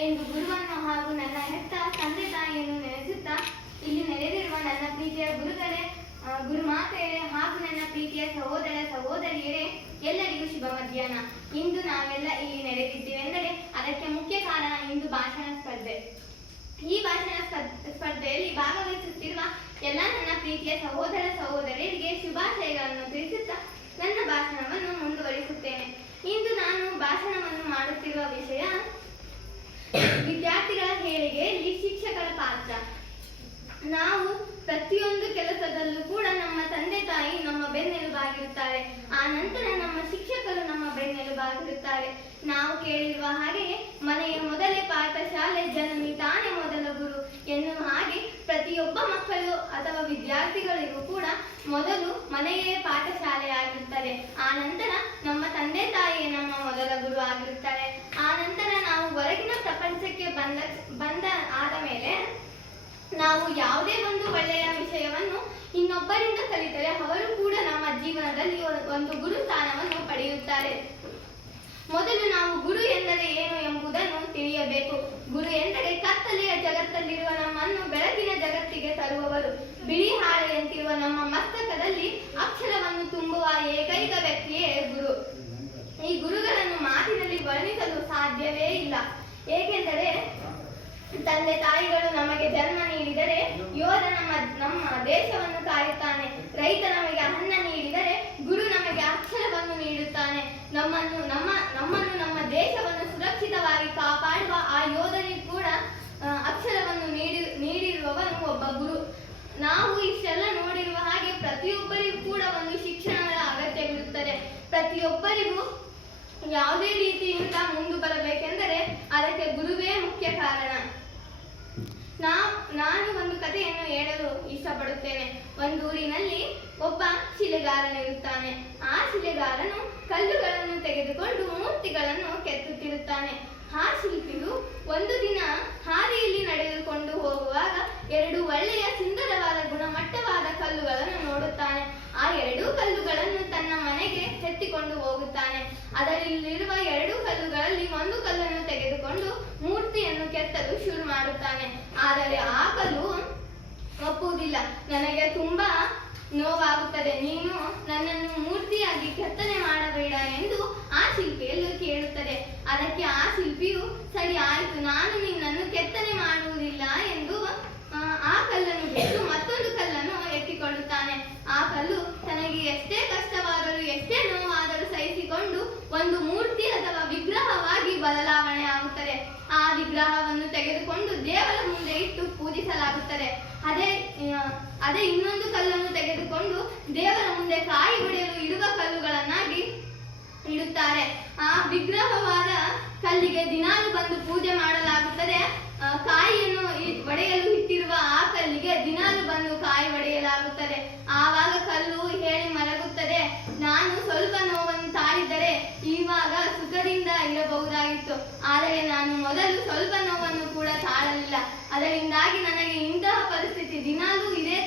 ಎಂದು ಗುರುವನ್ನು ಹಾಗೂ ನನ್ನ ಹೆತ್ತ ತಂದೆ ತಾಯಿಯನ್ನು ನೆನೆಸುತ್ತಾ ಇಲ್ಲಿ ನೆರೆದಿರುವ ನನ್ನ ಪ್ರೀತಿಯ ಗುರುಗಳೇ, ಗುರುಮಾತೆಯರೇ ಹಾಗೂ ನನ್ನ ಪ್ರೀತಿಯ ಸಹೋದರ ಸಹೋದರಿಯರೇ, ಎಲ್ಲರಿಗೂ ಶುಭ ಮಧ್ಯಾಹ್ನ. ಇಂದು ನಾವೆಲ್ಲ ಇಲ್ಲಿ ನೆರೆದಿದ್ದೇವೆಂದರೆ ಅದಕ್ಕೆ ಮುಖ್ಯ ಕಾರಣ ಇಂದು ಭಾಷಣ ಸ್ಪರ್ಧೆ. ಈ ಭಾಷಣ ಸ್ಪರ್ಧೆಯಲ್ಲಿ ಭಾಗವಹಿಸುತ್ತಿರುವ ಎಲ್ಲ ನನ್ನ ಪ್ರೀತಿಯ ಸಹೋದರ ಸಹೋದರಿಯರಿಗೆ ಶುಭಾಶಯಗಳನ್ನು ತಿಳಿಸುತ್ತಾ ನನ್ನ ಭಾಷಣವನ್ನು ಮುಂದುವರಿಸುತ್ತೇನೆ. ಇಂದು ನಾನು ಭಾಷಣವನ್ನು ಮಾಡುತ್ತಿರುವ ವಿಷಯ ವಿದ್ಯಾರ್ಥಿಗಳ ಏಳಿಗೆಯಲ್ಲಿ ಶಿಕ್ಷಕರ ಪಾತ್ರ. ನಾವು ಪ್ರತಿಯೊಂದು ಕೆಲಸದಲ್ಲೂ ಕೂಡ ನಮ್ಮ ತಂದೆ ತಾಯಿ ನಮ್ಮ ಬೆನ್ನೆಲುಬಾಗಿರುತ್ತಾರೆ. ಆ ನಂತರ ನಮ್ಮ ಶಿಕ್ಷಕರು ನಮ್ಮ ಬೆನ್ನೆಲುಬಾಗಿರುತ್ತಾರೆ. ನಾವು ಕೇಳಿರುವ ಹಾಗೆಯೇ ಮನೆಯ ಮೊದಲೇ ಪಾಠಶಾಲೆ, ಜನನಿ ತಾನೇ ಮೊದಲ ಗುರು ಎನ್ನುವ ಹಾಗೆ ಪ್ರತಿಯೊಬ್ಬ ಮಕ್ಕಳು ಅಥವಾ ವಿದ್ಯಾರ್ಥಿಗಳಿಗೂ ಕೂಡ ಮೊದಲು ಮನೆಯೇ ಪಾಠಶಾಲೆ ಆಗಿರುತ್ತದೆ. ಆ ನಂತರ ನಮ್ಮ ತಂದೆ ತಾಯಿಯೇ ನಮ್ಮ ಮೊದಲ ಗುರು ಆಗಿರುತ್ತಾರೆ. ಆ ನಂತರ ನಾವು ಹೊರಗಿನ ಪ್ರಪಂಚಕ್ಕೆ ಬಂದ ಆದ ಮೇಲೆ ನಾವು ಯಾವುದೇ ಒಂದು ಒಳ್ಳೆಯ ವಿಷಯವನ್ನು ಇನ್ನೊಬ್ಬರಿಂದ ಕಲಿತರೆ ಅವರು ಕೂಡ ನಮ್ಮ ಜೀವನದಲ್ಲಿ ಒಂದು ಗುರು ಸ್ಥಾನವನ್ನು ಪಡೆಯುತ್ತಾರೆ. ಮೊದಲು ನಾವು ಗುರು ಎಂದರೆ ಏನು ಎಂಬುದನ್ನು ತಿಳಿಯಬೇಕು. ಗುರು ಎಂದರೆ ಕತ್ತಲೆಯ ಜಗತ್ತಲ್ಲಿರುವ ನಮ್ಮನ್ನು ಬೆಳಕಿನ ಜಗತ್ತಿಗೆ ತರುವವರು. ಬಿಳಿ ಹಾಳೆಯಂತಿರುವ ನಮ್ಮ ಮಸ್ತಕದಲ್ಲಿ ಅಕ್ಷರವನ್ನು ತುಂಬುವ ಏಕೈಕ ವ್ಯಕ್ತಿಯೇ ಗುರು. ಈ ಗುರುಗಳನ್ನು ಮಾತಿನಲ್ಲಿ ವರ್ಣಿಸಲು ಸಾಧ್ಯವೇ ಇಲ್ಲ. ಏಕೆಂದರೆ ತಂದೆ ತಾಯಿಗಳು ನಮಗೆ ಜನ್ಮ ನೀಡಿದರೆ ಯೋಧ ನಮ್ಮ ದೇಶವನ್ನು ಕಾಯುತ್ತಾನೆ. ರೈತ ನಮಗೆ ಅನ್ನ ನೀಡಿದರೆ ಗುರು ನಮಗೆ ಅಕ್ಷರವನ್ನು ನೀಡುತ್ತಾನೆ. ನಮ್ಮನ್ನು ನಮ್ಮ ದೇಶವನ್ನು ಸುರಕ್ಷಿತವಾಗಿ ಕಾಪಾಡುವ ಆ ಯೋಧನಿಗೆ ಕೂಡ ಅಕ್ಷರವನ್ನು ನೀಡಿರುವವನು ಒಬ್ಬ ಗುರು. ನಾವು ಇಷ್ಟೆಲ್ಲ ನೋಡಿರುವ ಹಾಗೆ ಪ್ರತಿಯೊಬ್ಬರಿಗೂ ಕೂಡ ಒಂದು ಶಿಕ್ಷಣದ ಅಗತ್ಯವಿರುತ್ತದೆ. ಪ್ರತಿಯೊಬ್ಬರಿಗೂ ಯಾವುದೇ ರೀತಿಯಿಂದ ಮುಂದೆ ಬರಬೇಕೆಂದರೆ ಅದಕ್ಕೆ ಗುರುವೇ ಮುಖ್ಯ ಕಾರಣ. ನಾನು ಒಂದು ಕಥೆಯನ್ನು ಹೇಳಲು ಇಷ್ಟಪಡುತ್ತೇನೆ. ಒಂದೂರಿನಲ್ಲಿ ಒಬ್ಬ ಶಿಲೆಗಾರನಿರುತ್ತಾನೆ. ಆ ಶಿಲೆಗಾರನು ಕಲ್ಲುಗಳನ್ನು ತೆಗೆದುಕೊಂಡು ಮೂರ್ತಿಗಳನ್ನು ಕೆತ್ತುತ್ತಿರುತ್ತಾನೆ. ಆ ಶಿಲ್ಪಿಯು ಒಂದು ದಿನ ಹಾದಿಯಲ್ಲಿ ನಡೆದುಕೊಂಡು ಹೋಗುವಾಗ ಎರಡು ಒಳ್ಳೆಯ ಸುಂದರವಾದ ಗುಣಮಟ್ಟವಾದ ಕಲ್ಲುಗಳನ್ನು ನೋಡುತ್ತಾನೆ. ಆ ಎರಡೂ ಕಲ್ಲುಗಳನ್ನು ತನ್ನ ಮನೆಗೆ ಎತ್ತಿಕೊಂಡು ಹೋಗುತ್ತಾನೆ. ಅದರಲ್ಲಿರುವ ಎರಡೂ ಕಲ್ಲುಗಳಲ್ಲಿ ಒಂದು ಕಲ್ಲನ್ನು ತೆಗೆದುಕೊಂಡು ಮೂರ್ತಿಯನ್ನು ಕೆತ್ತಲು ಶುರು ಮಾಡುತ್ತಾನೆ. ಆದರೆ ಆ ಕಲ್ಲು ಒಪ್ಪುವುದಿಲ್ಲ. ನನಗೆ ತುಂಬಾ ನೋವಾಗುತ್ತದೆ, ನೀನು ನನ್ನನ್ನು ಮೂರ್ತಿಯಾಗಿ ಕೆತ್ತನೆ ಮಾಡಬೇಡ ಎಂದು ಆ ಶಿಲ್ಪಿಯಲ್ಲೂ ಕೇಳುತ್ತದೆ. ಅದಕ್ಕೆ ಆ ಶಿಲ್ಪಿಯು ಸರಿ ಆಯಿತು, ನಾನು ನಿನ್ನನ್ನು ಕೆತ್ತನೆ ಮಾಡುವುದಿಲ್ಲ ಎಂದು ಆ ಕಲ್ಲನ್ನು ಬಿಟ್ಟು ಮತ್ತೊಂದು ಕಲ್ಲನ್ನು ಎತ್ತಿಕೊಳ್ಳುತ್ತಾನೆ. ಆ ಕಲ್ಲು ತನಗೆ ಎಷ್ಟೇ ಕಷ್ಟವಾದರೂ ಎಷ್ಟೇ ನೋವಾದರೂ ಸಹಿಸಿಕೊಂಡು ಒಂದು ಮೂರ್ತಿ ಅಥವಾ ವಿಗ್ರಹವಾಗಿ ಬದಲಾವಣೆ ಆಗುತ್ತದೆ. ಆ ವಿಗ್ರಹವನ್ನು ತೆಗೆದುಕೊಂಡು ದೇವರ ಮುಂದೆ ಇಟ್ಟು ಪೂಜಿಸಲಾಗುತ್ತದೆ. ಅದೇ ಇನ್ನೊಂದು ಕಲ್ಲನ್ನು ತೆಗೆದುಕೊಂಡು ದೇವರ ಮುಂದೆ ಕಾಯಿ ಹೊಡೆಯಲು ಇಡುವ ಕಲ್ಲುಗಳನ್ನಾಗಿ ಇಡುತ್ತಾರೆ. ಆ ವಿಗ್ರಹವಾದ ಕಲ್ಲಿಗೆ ದಿನಾಲು ಬಂದು ಪೂಜೆ ಮಾಡಲಾಗುತ್ತದೆ. ಕಾಯಿಯನ್ನು ಒಡೆಯಲು ಇಟ್ಟಿರುವ ಆ ಕಲ್ಲಿಗೆ ದಿನಾಲು ಬಂದು ಕಾಯಿ ಒಡೆಯಲಾಗುತ್ತದೆ. ಆವಾಗ ಕಲ್ಲು ಹೇಳಿ ಮಲಗುತ್ತದೆ, ನಾನು ಸ್ವಲ್ಪ ನೋವನ್ನು ತಾಳಿದ್ದರೆ ಇವಾಗ ಸುಖದಿಂದ ಇರಬಹುದಾಗಿತ್ತು. ಆದರೆ ನಾನು ಮೊದಲು ಸ್ವಲ್ಪ ನೋವನ್ನು ಕೂಡ ತಾಳಲಿಲ್ಲ. ಅದರಿಂದಾಗಿ ನನಗೆ ಇಂತಹ ಪರಿಸ್ಥಿತಿ ದಿನಾಲೂ ಇದೇ